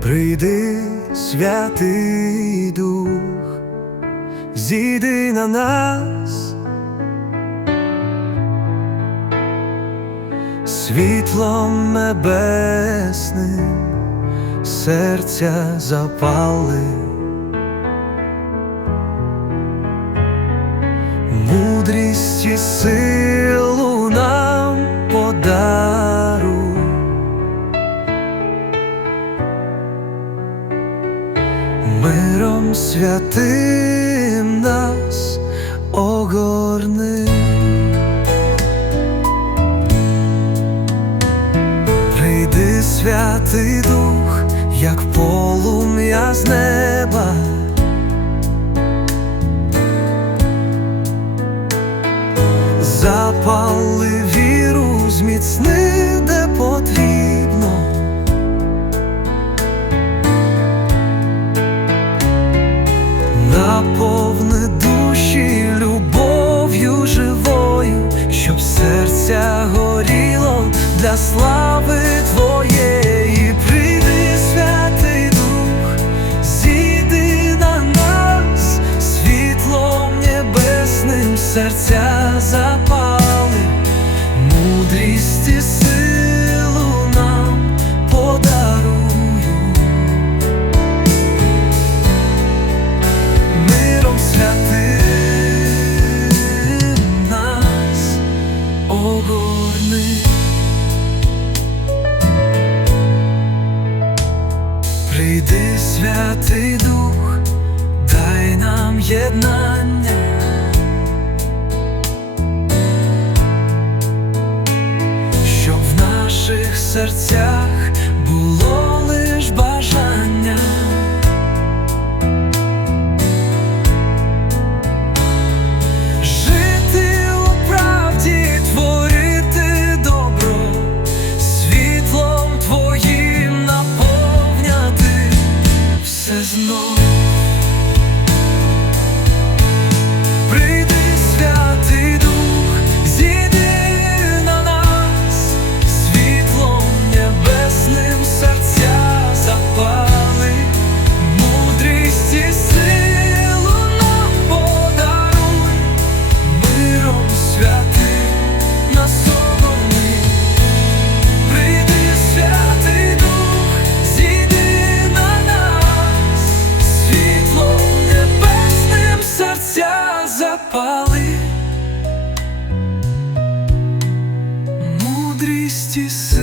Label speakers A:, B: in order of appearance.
A: Прийди, святий Дух, зійди на нас, світлом небесним серця запали, мудрість і силу Миром святим нас огорни. Прийди, святий Дух, як полум'я з неба. Запали віру, зміцни, для слави Твоєї. Прийди, святий Дух, зійди на нас, світлом небесним серця запали, мудрість і силу нам подаруй. миром святим нас огорни. Прийди, святий Дух, дай нам єднання. Щоб в наших серцях було to see.